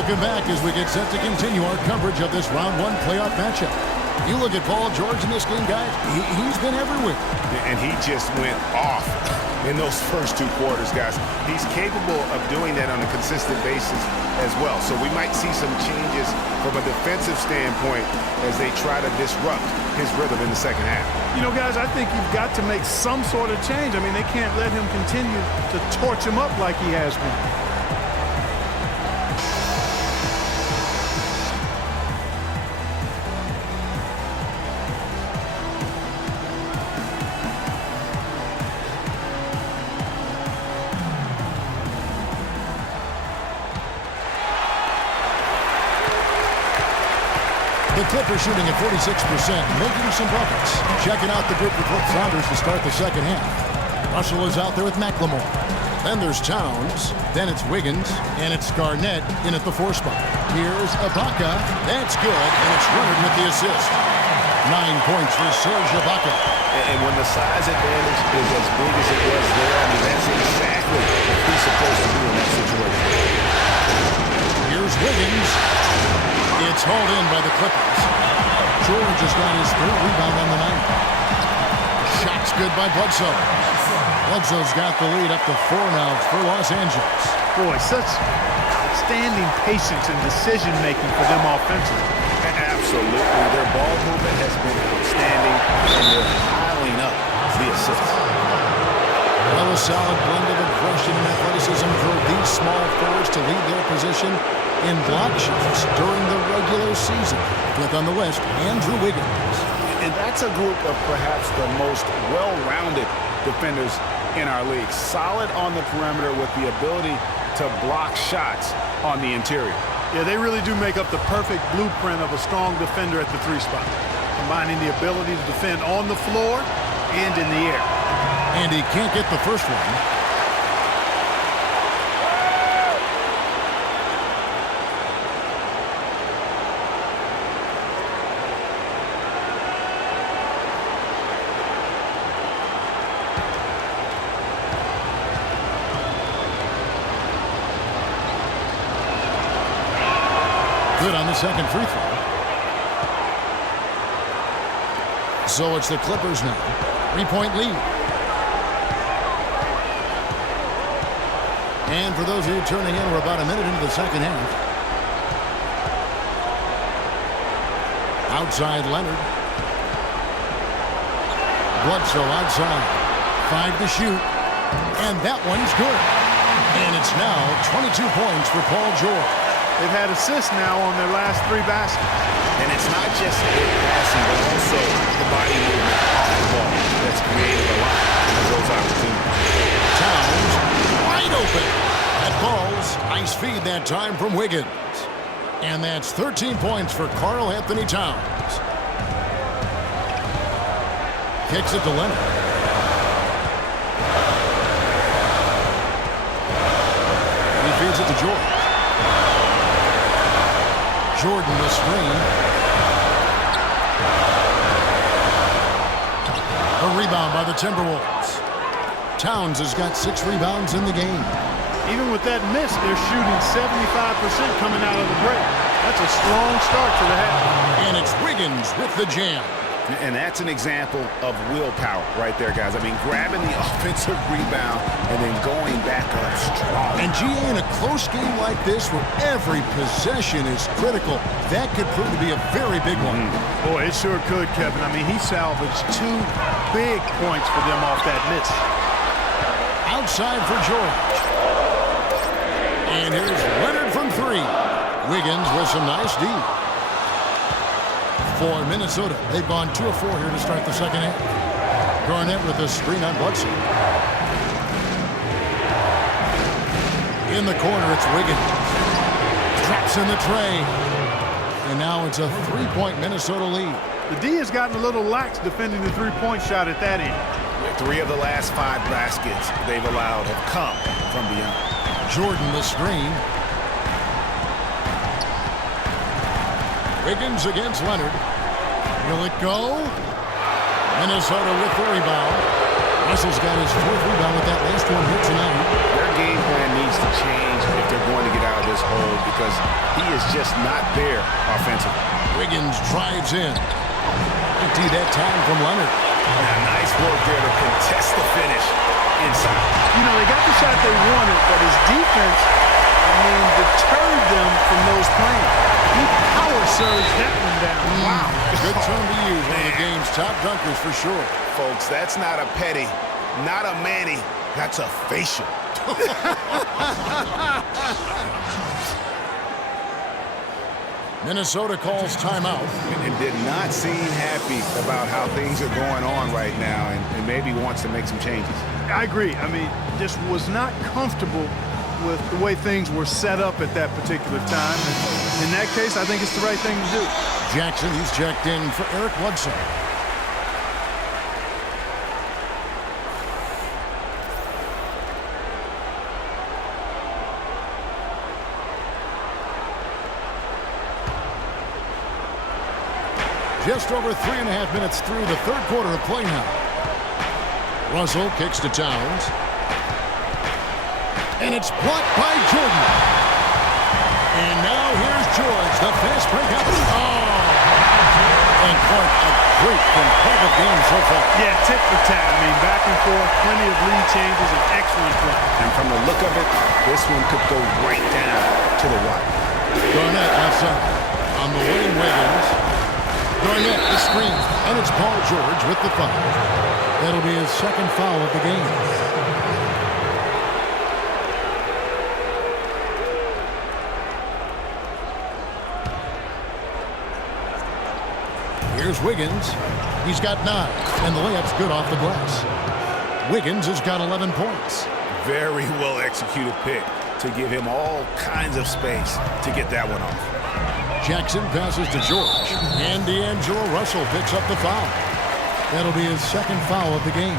Welcome back as we get set to continue our coverage of this round one playoff matchup. You look at Paul George in this game, guys, he's been everywhere. And he just went off in those first two quarters, guys. He's capable of doing that on a consistent basis as well. So we might see some changes from a defensive standpoint as they try to disrupt his rhythm in the second half. You know, guys, I think you've got to make some sort of change. I mean, they can't let him continue to torch him up like he has been. The Clippers shooting at 46%, making some buckets. Checking out the group with Flip Saunders to start the second half. Russell is out there with McLemore. Then there's Towns. Then it's Wiggins. And it's Garnett in at the 4 spot. Here's Ibaka. That's good. And it's Leonard with the assist. 9 points for Serge Ibaka. And when the size advantage is as big as it was there, I mean, that's exactly what he's supposed to do in that situation. Here's Wiggins. It's hauled in by the Clippers. George has got his 3rd rebound on the night. Shot's good by Bledsoe. Bledsoe's got the lead up to 4 now for Los Angeles. Boy, such outstanding patience and decision-making for them offensively. Absolutely. Their ball movement has been outstanding, and they're piling up the assists. Well, a solid blend of aggression and athleticism drove these small forwards to lead their position in block shots during the regular season. 5th on the West, Andrew Wiggins. And that's a group of perhaps the most well-rounded defenders in our league. Solid on the perimeter with the ability to block shots on the interior. Yeah, they really do make up the perfect blueprint of a strong defender at the 3 spot, combining the ability to defend on the floor and in the air. And he can't get the first one. Good on the second free throw. So it's the Clippers now. 3-point lead. And for those of you turning in, we're about a minute into the second half. Outside Leonard. Bledsoe outside. 5 to shoot. And that one's good. And it's now 22 points for Paul George. They've had assists now on their last 3 baskets. And it's not just good passing, but also the body movement off the ball that's created a lot of those opportunities. Towns wide open. That falls. Nice feed that time from Wiggins. And that's 13 points for Karl Anthony Towns. Kicks it to Leonard. He feeds it to George. Jordan the screen. A rebound by the Timberwolves. Towns has got 6 rebounds in the game. Even with that miss, they're shooting 75% coming out of the break. That's a strong start to the half. And it's Wiggins with the jam. And that's an example of willpower right there, guys. I mean, grabbing the offensive rebound and then going back up strong. And GA, in a close game like this where every possession is critical, that could prove to be a very big one. Boy, it sure could, Kevin. I mean, he salvaged 2 big points for them off that miss. Outside for George. And here's Leonard from 3. Wiggins with some nice D. For Minnesota, they've gone 2 of 4 here to start the second half. Garnett with a screen on Bledsoe. In the corner, it's Wiggins. Drops in the tray. And now it's a 3-point Minnesota lead. The D has gotten a little lax defending the 3-point shot at that end. 3 of the last 5 baskets they've allowed have come from beyond. Jordan the screen. Wiggins against Leonard. Will it go? Minnesota with the rebound. Russell's got his 4th rebound with that last one here tonight. Their game plan needs to change if they're going to get out of this hole, because because he is just not there offensively. Wiggins drives in. Empty that time from Leonard. Nice work there to contest the finish inside. You know, they got the shot they wanted, but his defense, deterred them from those playing. He power surged that one down. Wow. Good term to use. One of the game's top dunkers for sure. Folks, that's not a petty, not a Manny. That's a facial. Minnesota calls timeout. And did not seem happy about how things are going on right now and maybe wants to make some changes. I agree. Just was not comfortable with the way things were set up at that particular time. And in that case, I think it's the right thing to do. Jackson, he's checked in for Eric Bledsoe. Just over 3.5 minutes through the third quarter of play now. Russell kicks to Towns. And it's blocked by Jordan. And now here's George, the fast break out. Oh! And Clark, a great competitive game so far. Yeah, tit for tat. Back and forth, plenty of lead changes, and excellent play. And from the look of it, this one could go right down to the wire. Garnett outside. On the wing, Wiggins. Garnett, the screen. And it's Paul George with the foul. That'll be his second foul of the game. Here's Wiggins. He's got 9, and the layup's good off the glass. Wiggins has got 11 points. Very well executed pick to give him all kinds of space to get that one off. Jackson passes to George, and D'Angelo Russell picks up the foul. That'll be his second foul of the game.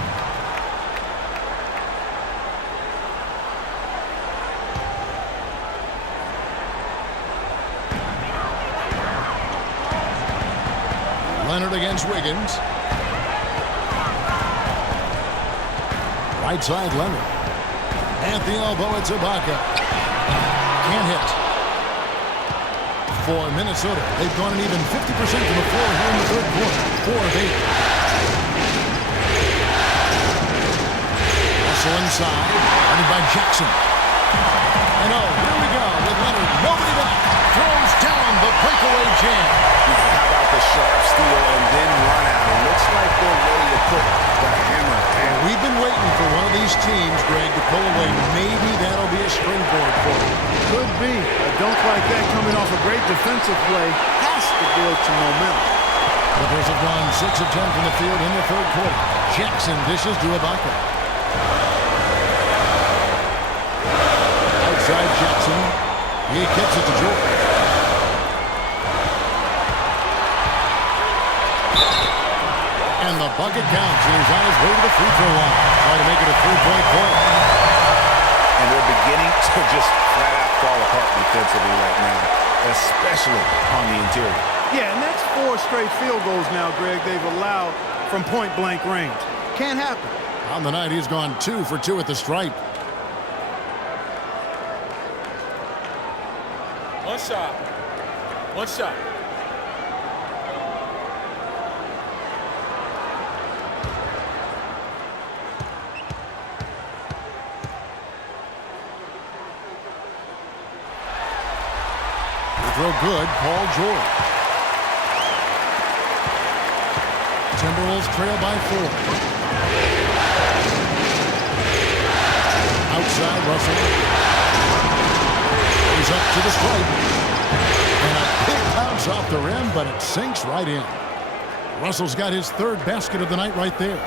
Leonard against Wiggins. Right side, Leonard. At the elbow, it's Ibaka. Can't hit. For Minnesota, they've gone an even 50% from the floor here in the third quarter. 4 of 8. Russell inside, running by Jackson. And oh, here we go with Leonard. Nobody back. Throws down the breakaway jam. How about the sharp steal and then run out? It looks like they're ready to put the hammer down. We've been waiting for one of these teams, Greg, to pull away. Maybe that'll be a springboard for them. Could be. A dunk like that coming off a great defensive play has to build some momentum. Clippers have gone 6 of 10 from the field in the third quarter. Jackson dishes to Ibaka. Outside Jackson. He kicks it to George. And the bucket counts, and he's on his way to the free throw line. Trying to make it a 3-point play. And they're beginning to just flat out fall apart defensively right now, especially on the interior. Yeah, and that's 4 straight field goals now, Greg, they've allowed from point-blank range. Can't happen. On the night, he's gone 2 for 2 at the stripe. One shot. One shot. Throw good, Paul George. Timberwolves trail by 4. Outside, Russell. He's up to the stripe. And a big bounce off the rim, but it sinks right in. Russell's got his 3rd basket of the night right there.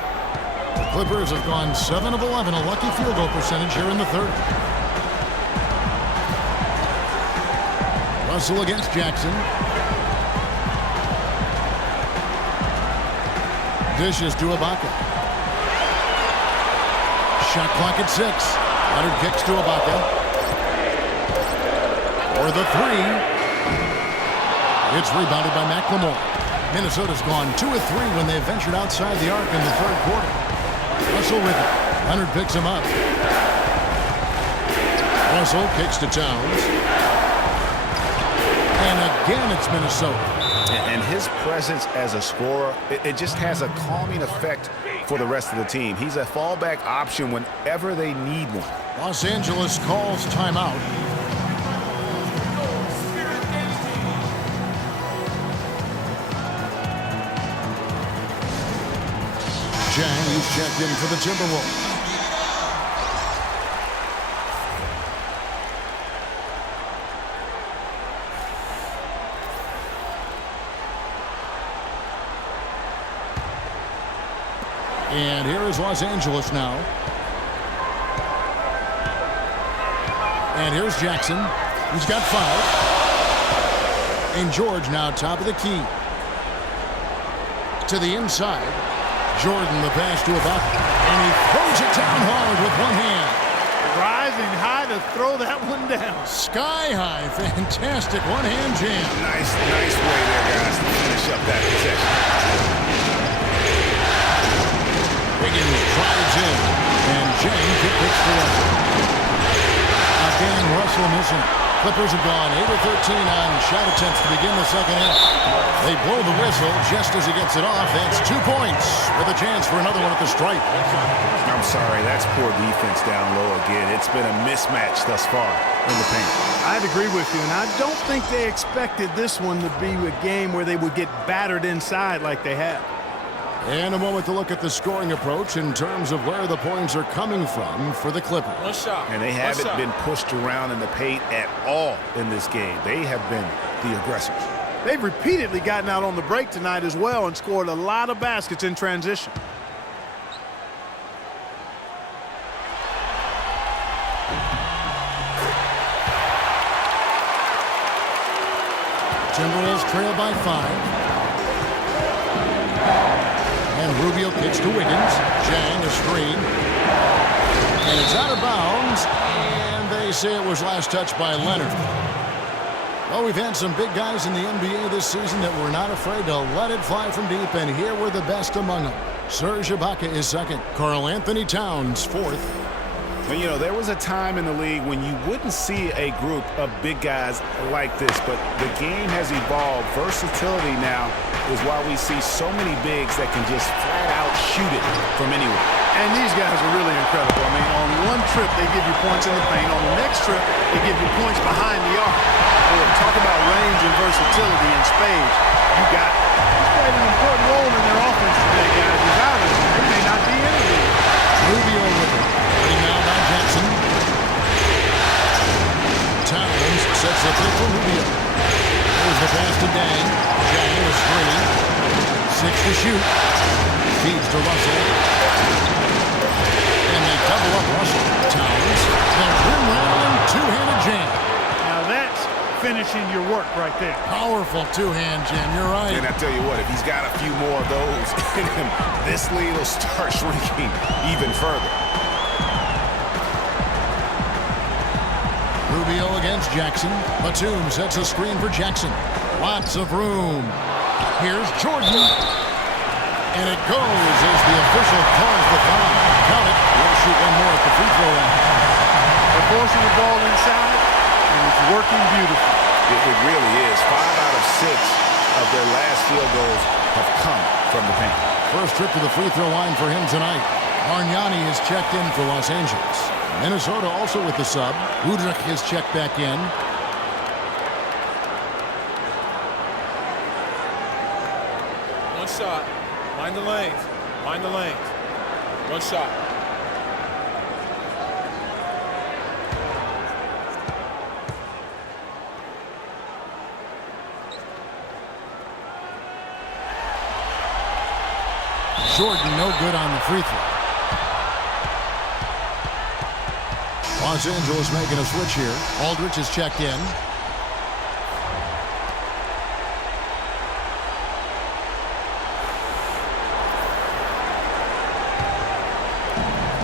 The Clippers have gone 7 of 11, a lucky field goal percentage here in the 3rd. Russell against Jackson. Dishes to Ibaka. Shot clock at 6. Leonard kicks to Ibaka. For the 3. It's rebounded by McLemore. Minnesota's gone 2 of 3 when they've ventured outside the arc in the third quarter. Russell with it. Leonard picks him up. Russell kicks to Towns. again, it's Minnesota. And his presence as a scorer, it just has a calming effect for the rest of the team. He's a fallback option whenever they need one. Los Angeles calls timeout. Chang, who's checked in for the Timberwolves. And here is Los Angeles now. And here's Jackson. He's got 5. And George now top of the key. To the inside. Jordan the pass to Ibaka. And he throws it down hard with one hand. Rising high to throw that one down. Sky high. Fantastic one-hand jam. Nice way there, guys, to finish up that possession. Wiggins drives in. And James picks for Russell. Again, Russell missing. Clippers have gone 8 of 13 on shot attempts to begin the second half. They blow the whistle just as he gets it off. That's 2 points with a chance for another one at the stripe. I'm sorry, that's poor defense down low again. It's been a mismatch thus far in the paint. I'd agree with you, and I don't think they expected this one to be a game where they would get battered inside like they have. And a moment to look at the scoring approach in terms of where the points are coming from for the Clippers. One shot. And they haven't been pushed around in the paint at all in this game. They have been the aggressors. They've repeatedly gotten out on the break tonight as well and scored a lot of baskets in transition. Timberwolves trail by 5. And Rubio kicks to Wiggins. Chang, a screen. And it's out of bounds. And they say it was last touched by Leonard. Well, we've had some big guys in the NBA this season that were not afraid to let it fly from deep. And here were the best among them. Serge Ibaka is second. Karl Anthony Towns fourth. Well, you know, there was a time in the league when you wouldn't see a group of big guys like this, but the game has evolved. Versatility now is why we see so many bigs that can just flat out shoot it from anywhere. And these guys are really incredible. I mean, on one trip, they give you points in the paint. On the next trip, they give you points behind the arc. Boy, talk about range and versatility in spades. You got it. He's played an important role in their offense today, guys. Without him, they may not be anything. Rubio with it. Now by Jackson. Towns sets the pick for Rubio. There's the pass to Dang. Dang with screen. 6 to shoot. Feeds to Russell. And they double up Russell. Towns. And rim round two-handed jam. Now that's finishing your work right there. Powerful two-hand jam. You're right. And I tell you what, if he's got a few more of those in him, this lead will start shrinking even further. Rubio against Jackson. Batum sets a screen for Jackson. Lots of room. Here's Jordan. And it goes as the official calls the foul. Count it. We'll shoot one more at the free throw line. They're forcing the ball inside, and it's working beautifully. It really is. 5 out of 6 of their last field goals have come from the paint. First trip to the free throw line for him tonight. Bargnani is checked in for Los Angeles. Minnesota also with the sub. Udrich is checked back in. One shot. Mind the lanes. Mind the lanes. One shot. Jordan no good on the free throw. Los Angeles making a switch here. Aldridge is checked in.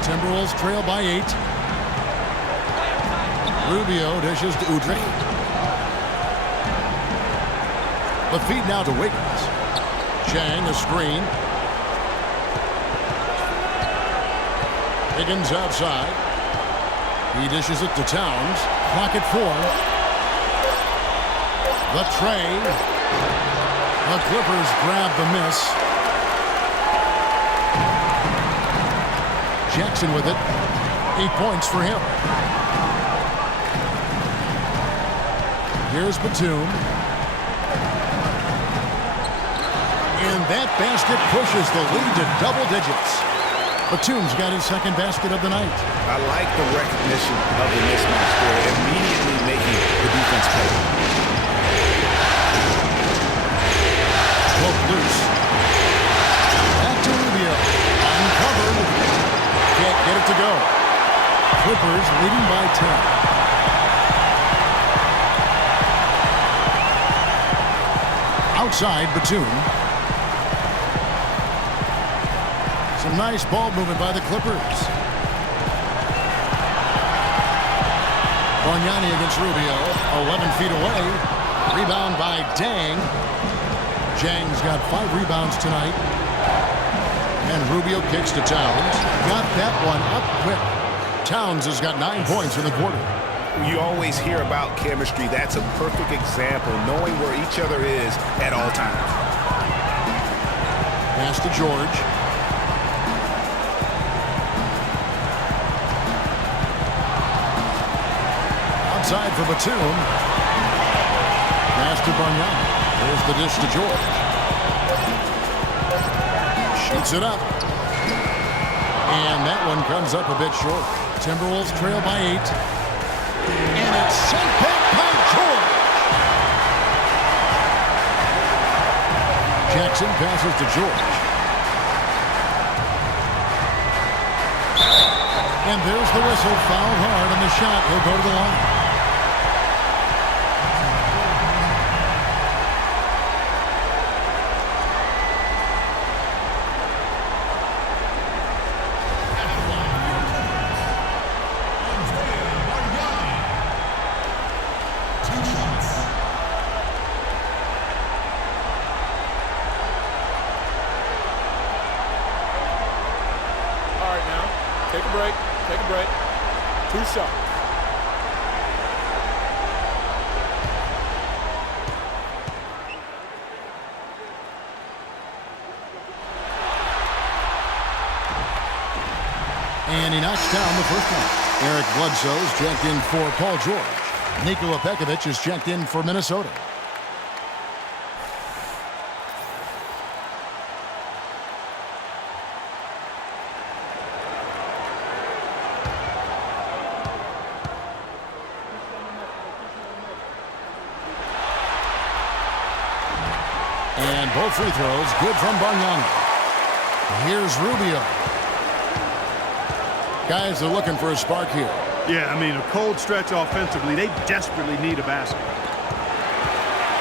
Timberwolves trail by 8. Rubio dishes to Udrich. The feed now to Wiggins. Chang a screen. Wiggins outside. He dishes it to Towns. Clock at 4. The tray. The Clippers grab the miss. Jackson with it. 8 points for him. Here's Batum. And that basket pushes the lead to double digits. Batum's got his second basket of the night. I like the recognition of the mismatch there, immediately making the defense pay. Broke loose. Back to Rubio. Uncovered. Can't get it to go. Clippers leading by 10. Outside, Batum. Some nice ball movement by the Clippers. Bargnani against Rubio. 11 feet away. Rebound by Dang. Jang's got 5 rebounds tonight. And Rubio kicks to Towns. Got that one up quick. Towns has got 9 points in the quarter. You always hear about chemistry. That's a perfect example, knowing where each other is at all times. Pass to George. Outside for Batum. Pass to Bargnani. There's the dish to George. Shoots it up. And that one comes up a bit short. Timberwolves trail by 8. And it's sent back by George. Jackson passes to George. And there's the whistle. Fouled hard on the shot. He'll go to the line. Take a break. Take a break. 2 shots. And he knocks down the first one. Eric Bledsoe's checked in for Paul George. Nikola Pekovic is checked in for Minnesota. And both free throws good from Bargnani. Here's Rubio. Guys are looking for a spark here. Yeah, I mean, a cold stretch offensively. They desperately need a basket.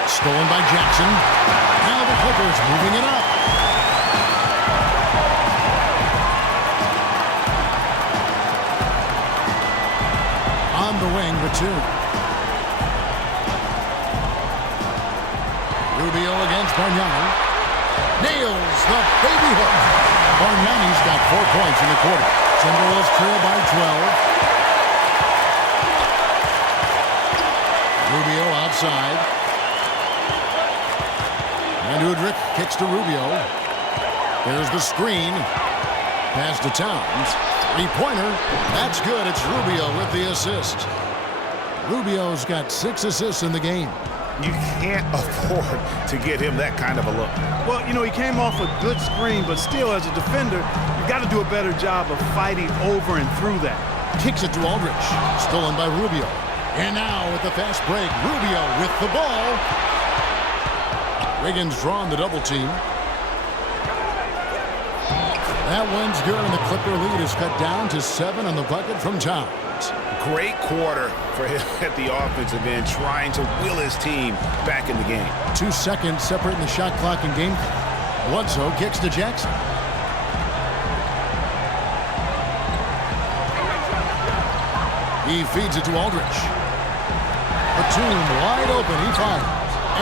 Stolen by Jackson. Now the Clippers moving it up. On the wing, Batum. Rubio against Bargnani. Nails the baby hook. Bargnani's got 4 points in the quarter. Timberwolves trail by 12. Rubio outside. And Udrich kicks to Rubio. There's the screen. Pass to Towns. 3-pointer. That's good. It's Rubio with the assist. Rubio's got 6 assists in the game. You can't afford to get him that kind of a look. Well, you know, he came off a good screen, but still, as a defender, you got to do a better job of fighting over and through that. Kicks it to Aldridge. Stolen by Rubio. And now with the fast break, Rubio with the ball. Wiggins drawn the double team. That one's good, and the Clipper lead is cut down to 7 on the bucket from Towns. Great quarter for him at the offensive end, trying to will his team back in the game. 2 seconds separating the shot clock and game. Bledsoe kicks to Jackson. He feeds it to Aldridge. Batum wide open. He fires.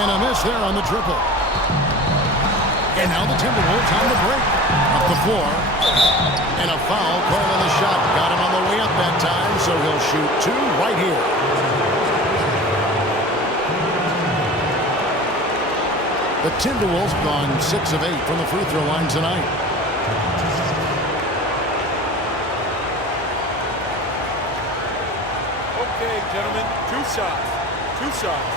And a miss there on the triple. And now the Timberwolves on the break. Up the floor. And a foul called on the shot. Got him on the way up that time, so he'll shoot 2 right here. The Timberwolves have gone 6 of 8 from the free throw line tonight. Okay, gentlemen, 2 shots. 2 shots.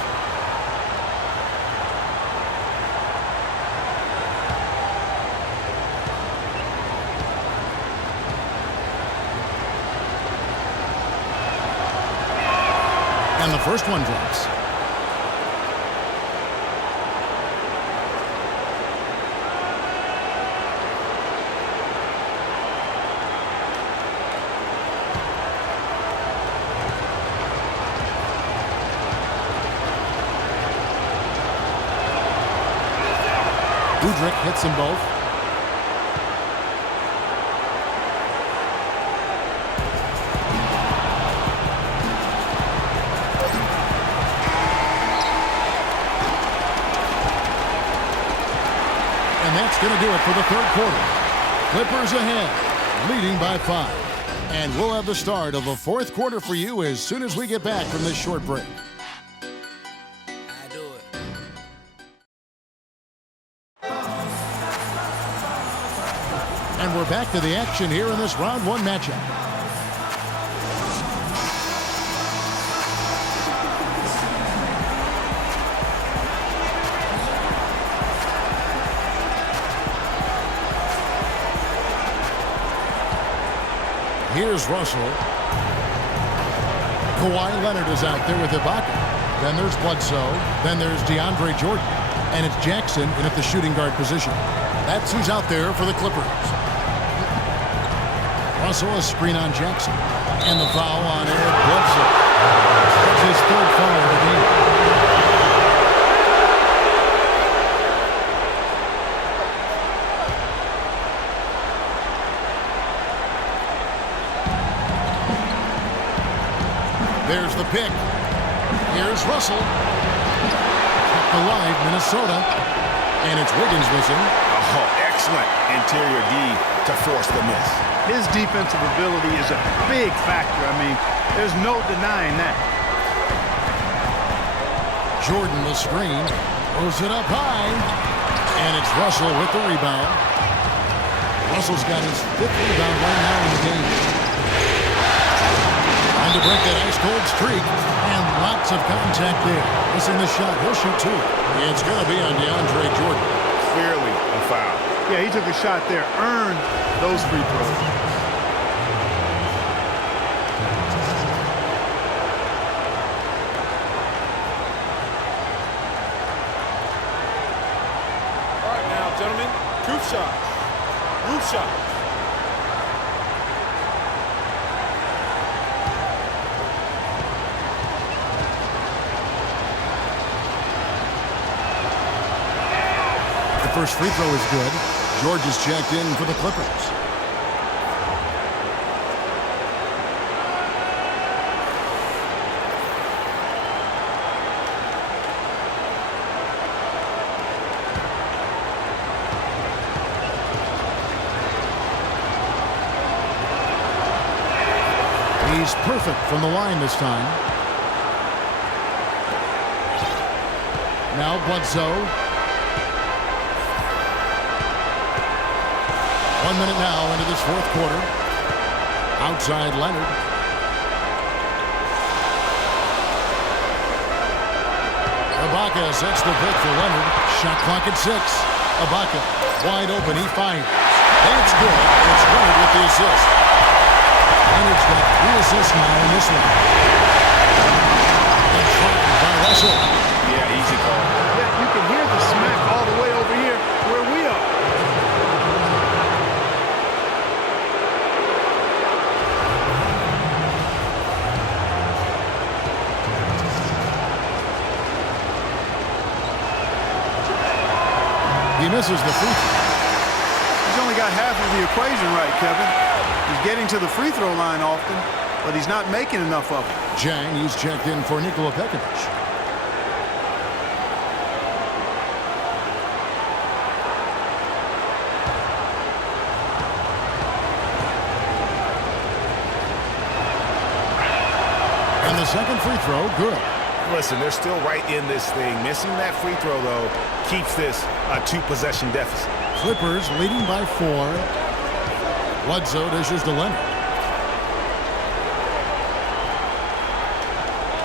And the first one drops. Udrich hits them both. And that's going to do it for the third quarter. Clippers ahead, leading by 5. And we'll have the start of the fourth quarter for you as soon as we get back from this short break. And we're back to the action here in this round 1 matchup. Here's Russell. Kawhi Leonard is out there with Ibaka. Then there's Bledsoe. Then there's DeAndre Jordan. And it's Jackson in at the shooting guard position. That's who's out there for the Clippers. Russell, a screen on Jackson. And the foul on Eric Bledsoe. That's his 3rd foul of the game. There's the pick. Here's Russell. Kept alive, Minnesota. And it's Wiggins missing. Oh, excellent interior D to force the miss. His defensive ability is a big factor. I mean, there's no denying that. Jordan the screen. Throws it up high. And it's Russell with the rebound. Russell's got his 5th rebound right now in the game. Trying to break that ice-cold streak. And lots of contact there. Missing the shot. He'll shoot 2. It's going to be on DeAndre Jordan. Clearly a foul. Yeah, he took a shot there. Earned those free throws. All right now, gentlemen, 2 shots. 2 shots. The first free throw is good. George is checked in for the Clippers. He's perfect from the line this time. Now Bledsoe. 1 minute now into this fourth quarter. Outside Leonard. Ibaka sets the pick for Leonard. Shot clock at 6. Ibaka wide open. He fires. That's good. It's Leonard with the assist. Leonard's got 3 assists now in this one. And trapped by Russell. Yeah, easy call. Yeah, you can hear the smack all the way over here where we are. He misses the free throw. He's only got half of the equation right, Kevin. He's getting to the free throw line often, but he's not making enough of them. Jang, he's checked in for Nikola Pekovic. And the second free throw, good. Listen, they're still right in this thing. Missing that free throw, though, keeps this a 2-possession deficit. Clippers leading by 4. Bledsoe dishes to Leonard.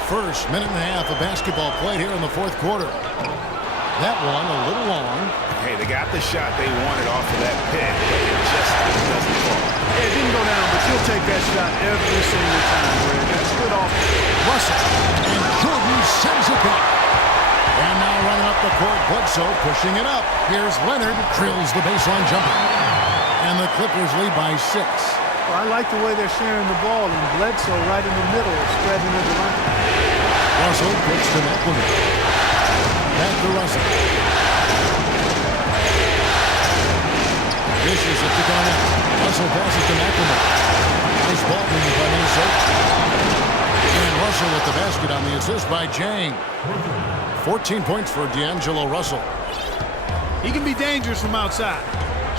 First minute and a half of basketball played here in the fourth quarter. That one a little long. Hey, they got the shot they wanted off of that pick, but it just doesn't fall. It didn't go down, but you'll take that shot every single time, Greg. That's good off. Russell, and Jordan sends it back. And now running up the court, Bledsoe pushing it up. Here's Leonard, drills the baseline jumper. And the Clippers lead by 6. Well, I like the way they're sharing the ball, and Bledsoe right in the middle, spreading it around. Russell puts to McLemore. Back to Russell. Dishes it to Garnett. Russell passes to McLemore. Nice ball movement by Minnesota. And Russell with the basket on the assist by Jang. 14 points for D'Angelo Russell. He can be dangerous from outside.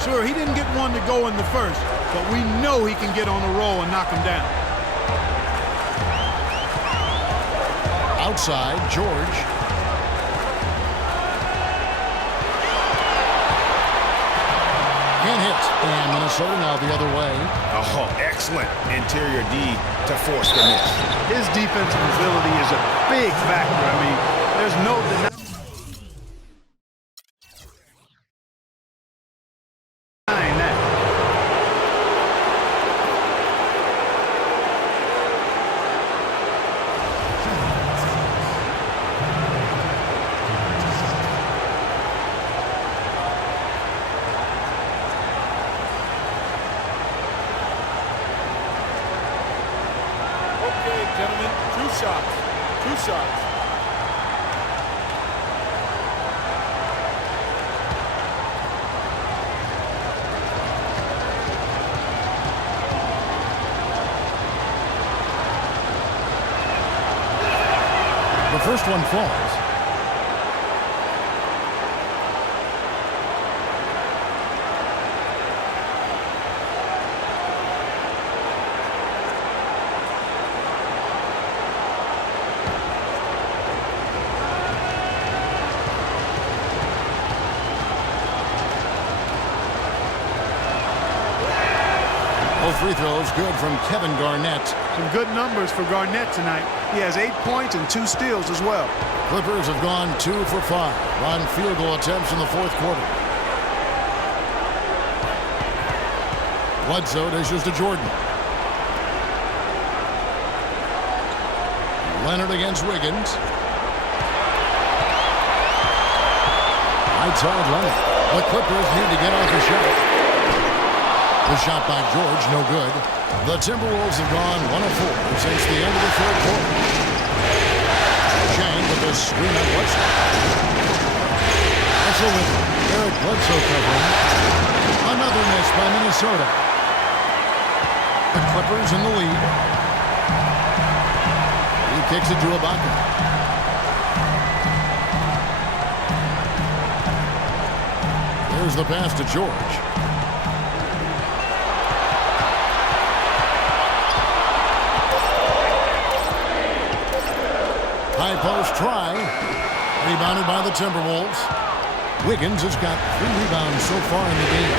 Sure, he didn't get one to go in the first, but we know he can get on a roll and knock him down. Outside, George. Can't hit. And Minnesota now the other way. Oh, excellent interior D to force the miss. His defensive ability is a big factor. I mean, there's no denying that. Okay, gentlemen, 2 shots. 2 shots. The first one falls. Both free throws good from Kevin Garnett. Some good numbers for Garnett tonight. He has 8 points and 2 steals as well. Clippers have gone 2 for 5 on field goal attempts in the fourth quarter. Bledsoe dishes to Jordan. Leonard against Wiggins. Outside Leonard. The Clippers need to get off the shot. The shot by George, no good. The Timberwolves have gone 1 of 4 since the end of the third quarter. Shane with the screen on Bledsoe. Russell with Eric Bledsoe covering. Another miss by Minnesota. The Clippers in the lead. He kicks it to Ibaka. There's the pass to George. High post try. Rebounded by the Timberwolves. Wiggins has got 3 rebounds so far in the game.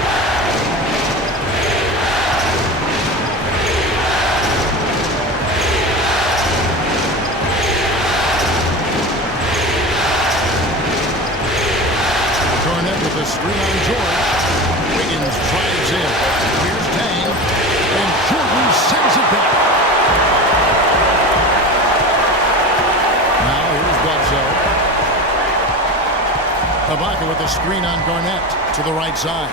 Garnett with a screen on George. Wiggins drives in. Here's Dang. And Jordan sends it back. Ibaka with a screen on Garnett to the right side.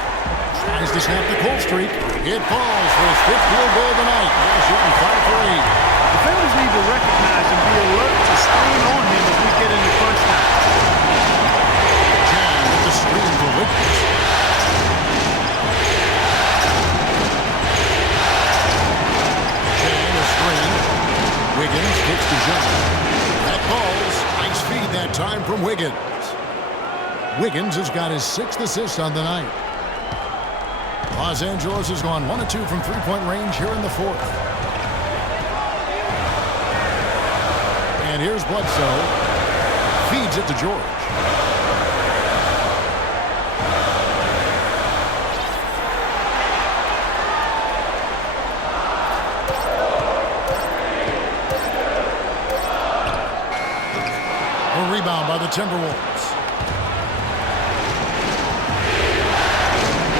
Tries to snap the cold streak. It falls for his 5th field goal of the night. He's shooting 5 for 8. Defenders need to recognize and be alert to staying on him as we get into crunch time. Jam with the screen for Wiggins. Jam the screen. Wiggins kicks to Jam. That falls. Nice feed that time from Wiggins. Wiggins has got his 6th assist on the night. Los Angeles has gone 1 of 2 from three-point range here in the fourth. And here's Bledsoe. Feeds it to George. A rebound by the Timberwolves.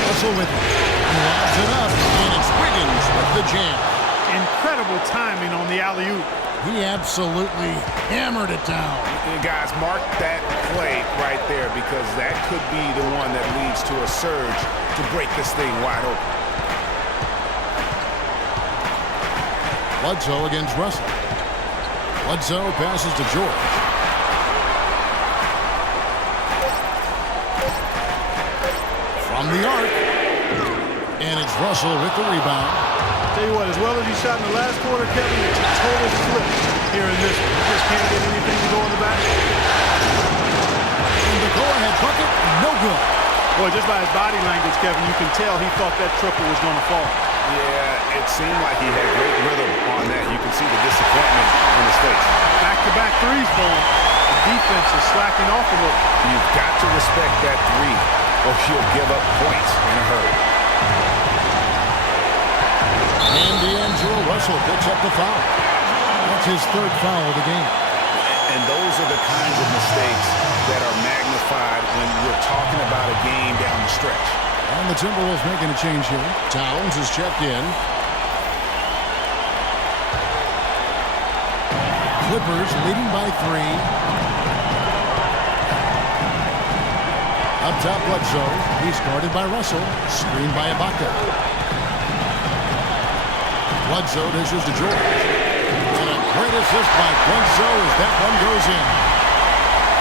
Russell with it. He lobs it up, and it's Wiggins with the jam. Incredible timing on the alley-oop. He absolutely hammered it down. Guys, mark that play right there because that could be the one that leads to a surge to break this thing wide open. Bledsoe against Russell. Bledsoe passes to George. From the arc. And it's Russell with the rebound. Tell you what, as well as he shot in the last quarter, Kevin, it's a total flip here in this one. He just can't get anything to go in the back. And the go-ahead bucket, no good. Boy, just by his body language, Kevin, you can tell he thought that triple was going to fall. Yeah, it seemed like he had great rhythm on that. You can see the disappointment in his face. Back-to-back threes for him. The defense is slacking off a little. You've got to respect that three, or you'll give up points in a hurry. And D'Angelo Russell picks up the foul. That's his third foul of the game. And those are the kinds of mistakes that are magnified when we're talking about a game down the stretch. And the Timberwolves making a change here. Towns is checked in. Clippers leading by 3. Up top, Bledsoe. He's guarded by Russell. Screened by Ibaka. Bledsoe dishes to George. And a great assist by Bledsoe as that one goes in.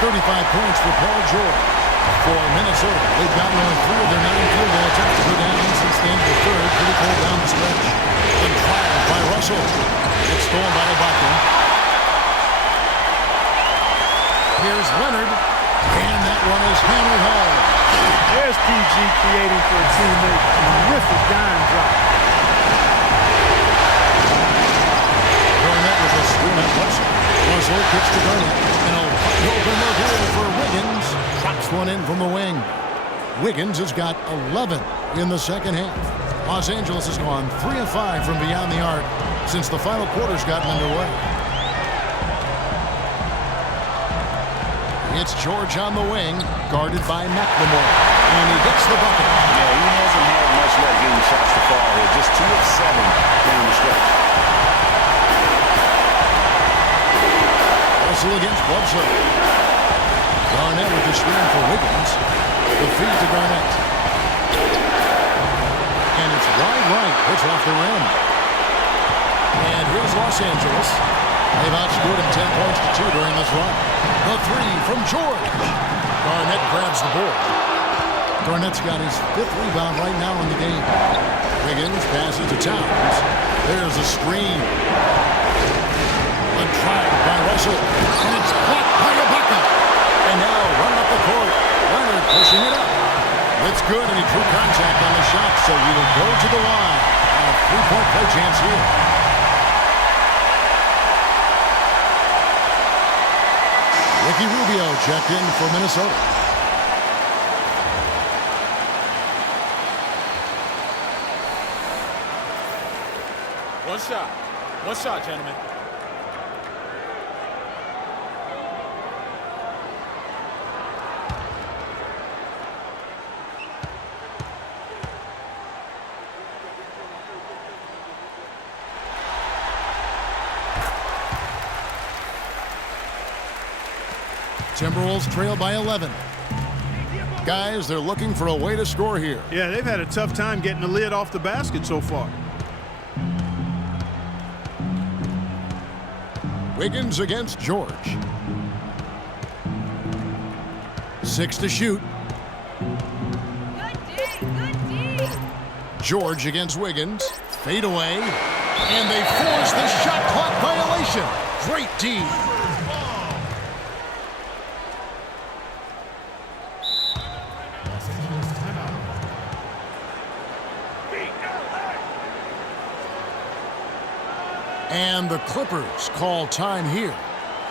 35 points for Paul George. For Minnesota, they've gotten only 3 of their 9 field goal attempts to go down since the end of the third. Pretty cold down the stretch. Contrived by Russell. It's stolen by Ibaka. Here's Leonard. And that one is hammered home. There's PG creating for a teammate. Terrific dime drop. Garnett with a screen at Russell. Russell kicks to Garnett. And a wide open look here for Wiggins. Drops one in from the wing. Wiggins has got 11 in the second half. Los Angeles has gone 3 of 5 from beyond the arc since the final quarter's gotten underway. It's George on the wing, guarded by McLemore. And he gets the bucket. Yeah, he hasn't had much luck getting shots to fall here. Just 2 of 7 down the stretch. Russell against Bledsoe. Garnett with the screen for Wiggins. The feed to Garnett. And it's wide right. It's off the rim. And here's Los Angeles. They've outscored him 10 points to 2 during this run. The three from George. Garnett grabs the board. Garnett's got his 5th rebound right now in the game. Wiggins passes to Towns. There's a screen. A drive by Russell. And it's blocked by Ibaka. And now running up the court. Leonard pushing it up. It's good, and he drew contact on the shot, so he will go to the line. A 3-point play chance here. Ricky Rubio checked in for Minnesota. One shot, gentlemen. Timberwolves trail by 11. Guys, they're looking for a way to score here. Yeah, they've had a tough time getting the lid off the basket so far. Wiggins against George. 6 to shoot. Good D. George against Wiggins. Fade away. And they force the shot clock violation. Great D. And the Clippers call time here.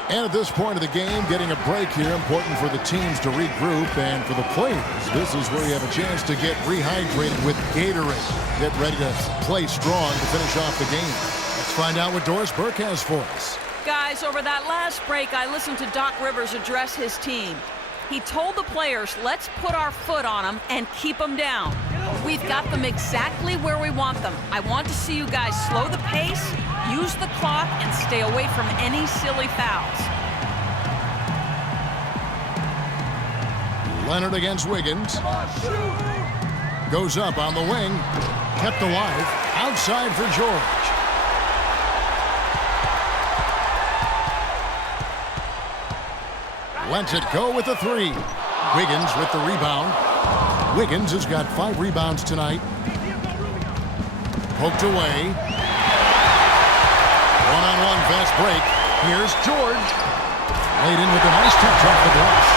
And at this point of the game, getting a break here, important for the teams to regroup, and for the players, this is where you have a chance to get rehydrated with Gatorade. Get ready to play strong to finish off the game. Let's find out what Doris Burke has for us. Guys, over that last break, I listened to Doc Rivers address his team. He told the players, let's put our foot on them and keep them down. We've got them exactly where we want them. I want to see you guys slow the pace, use the clock, and stay away from any silly fouls. Leonard against Wiggins. Goes up on the wing. Kept alive. Outside for George. Lets it go with the three. Wiggins with the rebound. Wiggins has got 5 rebounds tonight. Poked away. One-on-one fast break. Here's George. Laid in with a nice touch off the glass.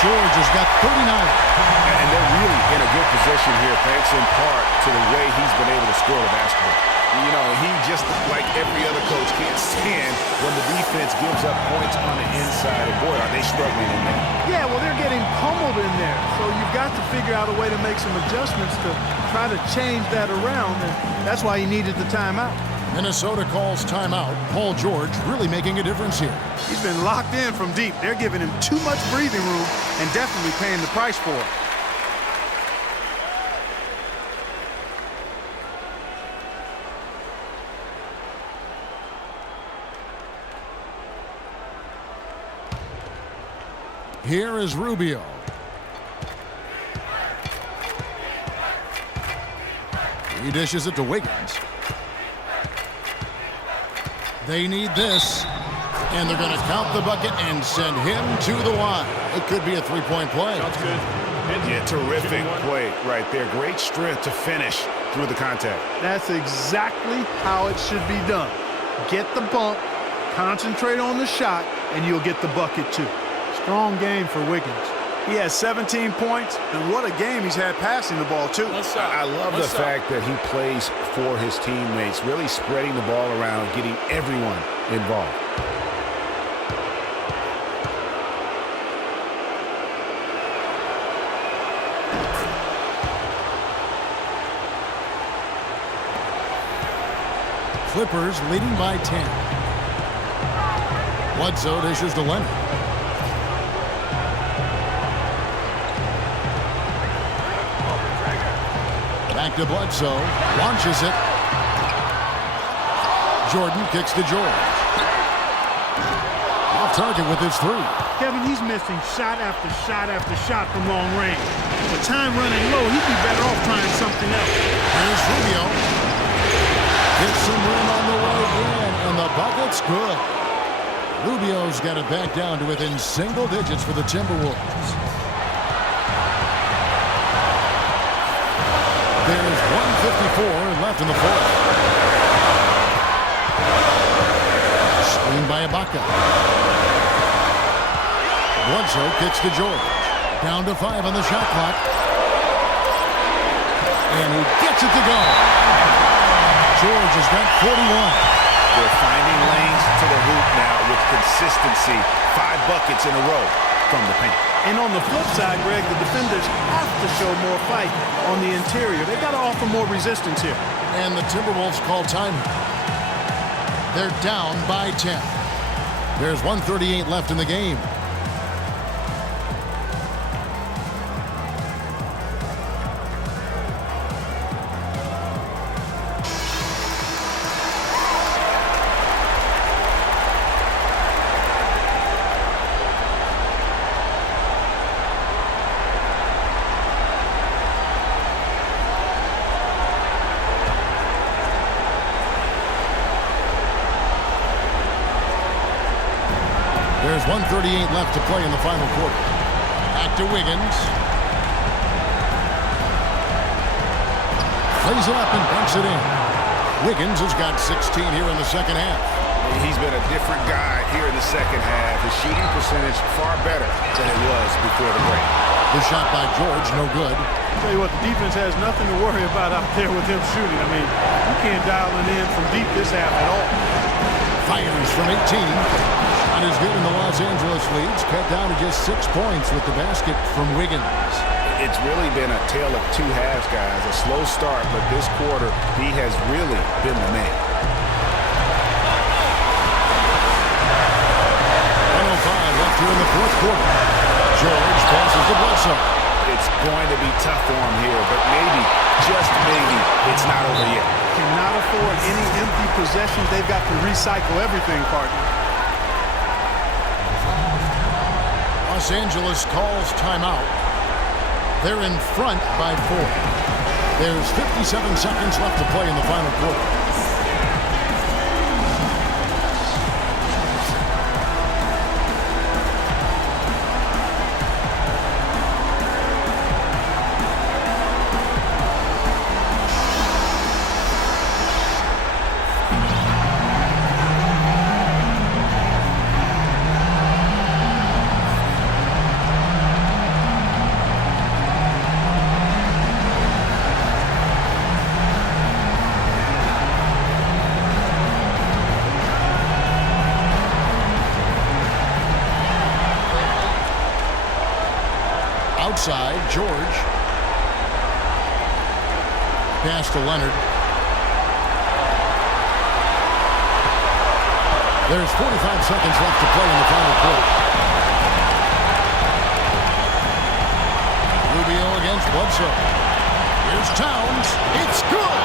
George has got 39. And they're really in a good position here, thanks in part to the way he's been able to score the basketball. You know, he just, like every other coach, can't stand when the defense gives up points on the inside. And boy, are they struggling in there. Yeah, well, they're getting pummeled in there. So you've got to figure out a way to make some adjustments to try to change that around. And that's why he needed the timeout. Minnesota calls timeout. Paul George really making a difference here. He's been locked in from deep. They're giving him too much breathing room and definitely paying the price for it. Here is Rubio. He dishes it to Wiggins. They need this. And they're going to count the bucket and send him to the line. It could be a three-point play. Sounds good. Yeah, terrific play right there. Great strength to finish through the contact. That's exactly how it should be done. Get the bump, concentrate on the shot, and you'll get the bucket too. Strong game for Wiggins. He has 17 points, and what a game he's had passing the ball too. I love the fact that he plays for his teammates, really spreading the ball around, getting everyone involved. Clippers leading by 10. Bledsoe dishes to Leonard. Back to Bledsoe. Launches it. Jordan kicks to George. Off target with his three. Kevin, he's missing shot after shot after shot from long range. With time running low, he'd be better off trying something else. Here's Rubio. Gets some room on the way in, and the bucket's good. Rubio's got it back down to within single digits for the Timberwolves. There's 1:54 left in the fourth. Screen by Ibaka. Bledsoe kicks to George. Down to 5 on the shot clock. And he gets it to go. George has got 41. They're finding lanes to the hoop now with consistency. 5 buckets in a row from the paint. And on the flip side, Greg, the defenders have to show more fight on the interior. They've got to offer more resistance here. And the Timberwolves call time. They're down by 10. There's 1:38 left in the game. There's 1:38 left to play in the final quarter. Back to Wiggins. Plays it up and banks it in. Wiggins has got 16 here in the second half. He's been a different guy here in the second half. His shooting percentage far better than it was before the break. The shot by George, no good. I'll tell you what, the defense has nothing to worry about out there with him shooting. I mean, you can't dial it in from deep this half at all. Fires from 18. Not as good in the Los Angeles leads. Cut down to just 6 points with the basket from Wiggins. It's really been a tale of two halves, guys. A slow start, but this quarter, he has really been the man. 1:05 left here in the fourth quarter. George passes to Bledsoe. It's going to be tough for him here, but maybe, just maybe, it's not over yet. Cannot afford any empty possessions. They've got to recycle everything, partner. Los Angeles calls timeout. They're in front by 4. There's 57 seconds left to play in the final quarter. Outside, George. Pass to Leonard. There's 45 seconds left to play in the final quarter. Rubio against Bledsoe. Here's Towns. It's good!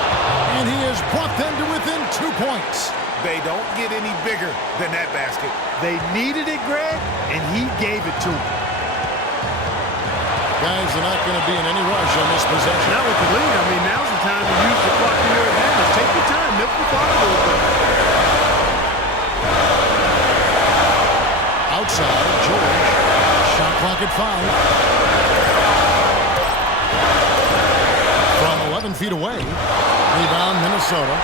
And he has brought them to within 2 points. They don't get any bigger than that basket. They needed it, Greg, and he gave it to them. Guys are not going to be in any rush on this possession. Not with the lead. I mean, now's the time to use the clock to your advantage. Take your time. Milk the clock a little bit. Outside, George. Shot clock at 5. From 11 feet away. Rebound, Minnesota.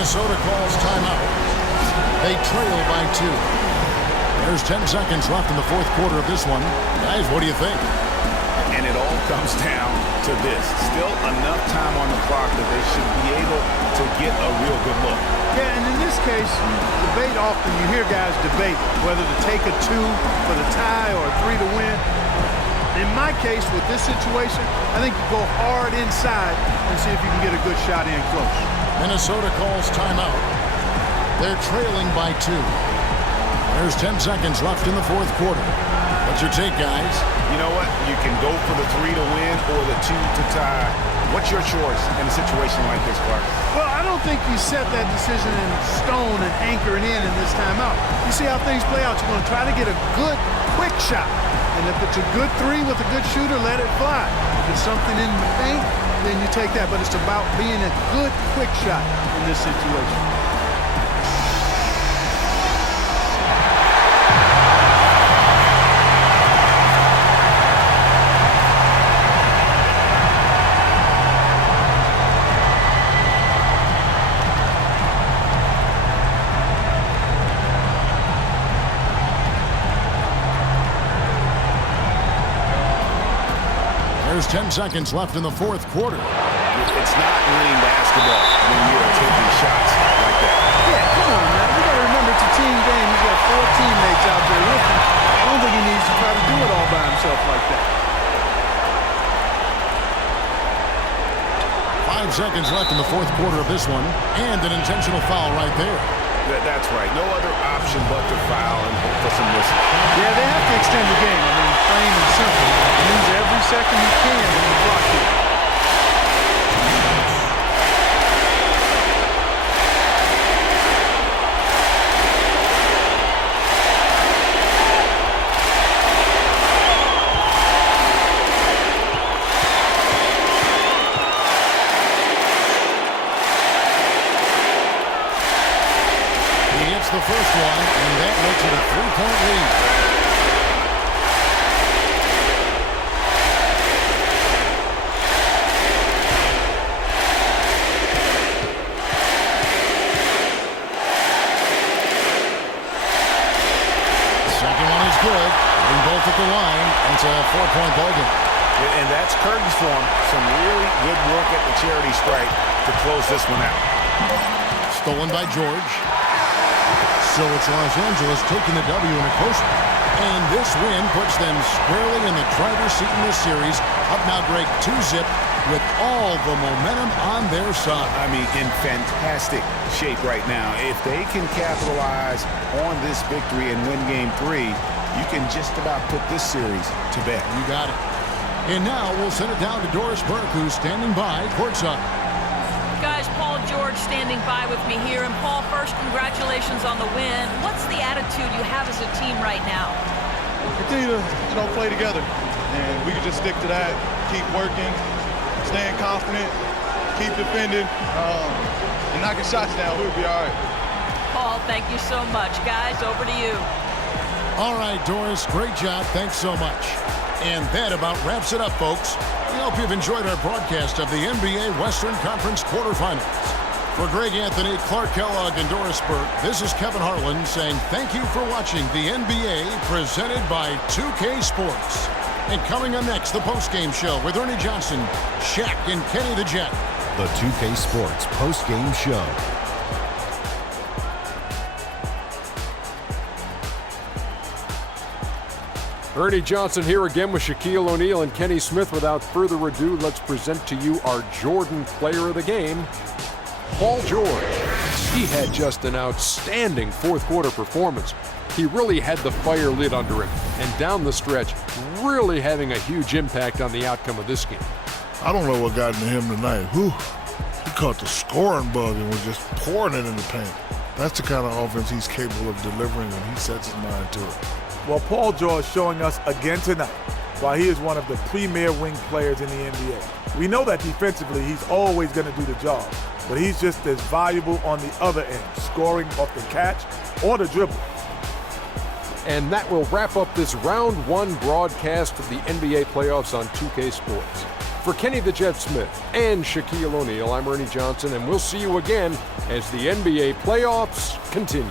Minnesota calls timeout. They trail by 2. There's 10 seconds left in the fourth quarter of this one. Guys, what do you think? And it all comes down to this. Still enough time on the clock that they should be able to get a real good look. Yeah, and in this case, debate often. You hear guys debate whether to take a 2 for the tie or a 3 to win. In my case, with this situation, I think you go hard inside and see if you can get a good shot in close. Minnesota calls timeout. They're trailing by 2. There's 10 seconds left in the fourth quarter. What's your take, guys? You know what? You can go for the 3 to win or the 2 to tie. What's your choice in a situation like this, Clark? Well, I don't think you set that decision in stone and anchor it in this timeout. You see how things play out. You're going to try to get a good, quick shot. And if it's a good 3 with a good shooter, let it fly. If it's something in the paint, then you take that. But it's about being a good, quick shot in this situation. There's 10 seconds left in the fourth quarter. It's not winning basketball when you're taking shots like that. Yeah, come on, man. You got to remember it's a team game. He's got 4 teammates out there with him. I don't think he needs to try to do it all by himself like that. 5 seconds left in the fourth quarter of this one, and an intentional foul right there. That's right. No other option but to foul and hope for some misses. Yeah, they have to extend the game. I mean, plain and simple. Use every second you can when you block it. The first one, and that makes it a 3-point lead. The second one is good. Bring both at the line. It's a 4-point ball game. And that's curtains for him. Some really good work at the charity stripe to close this one out. Stolen by George. So it's Los Angeles taking the W in a close one. And this win puts them squarely in the driver's seat in this series. Up now, Greg, 2-zip with all the momentum on their side. I mean, in fantastic shape right now. If they can capitalize on this victory and win Game 3, you can just about put this series to bed. You got it. And now we'll send it down to Doris Burke, who's standing by courtside. Guys, Paul George standing by with me here. And Paul, first, congratulations on the win. What's the attitude you have as a team right now? Continue to, play together. And we can just stick to that, keep working, staying confident, keep defending, and knocking shots down. We'll be all right. Paul, thank you so much. Guys, over to you. All right, Doris, great job. Thanks so much. And that about wraps it up, folks. We hope you've enjoyed our broadcast of the NBA Western Conference quarterfinals. For Greg Anthony, Clark Kellogg, and Doris Burke, this is Kevin Harlan saying thank you for watching the NBA presented by 2K Sports. And coming up next, the postgame show with Ernie Johnson, Shaq, and Kenny the Jet. The 2K Sports postgame show. Ernie Johnson here again with Shaquille O'Neal and Kenny Smith. Without further ado, let's present to you our Jordan Player of the Game, Paul George. He had just an outstanding fourth quarter performance. He really had the fire lit under him, and down the stretch, really having a huge impact on the outcome of this game. I don't know what got into him tonight. Whew. He caught the scoring bug and was just pouring it in the paint. That's the kind of offense he's capable of delivering when he sets his mind to it. Well, Paul George showing us again tonight why he is one of the premier wing players in the NBA. We know that defensively he's always going to do the job, but he's just as valuable on the other end, scoring off the catch or the dribble. And that will wrap up this round one broadcast of the NBA playoffs on 2K Sports. For Kenny the Jet Smith and Shaquille O'Neal, I'm Ernie Johnson, and we'll see you again as the NBA playoffs continue.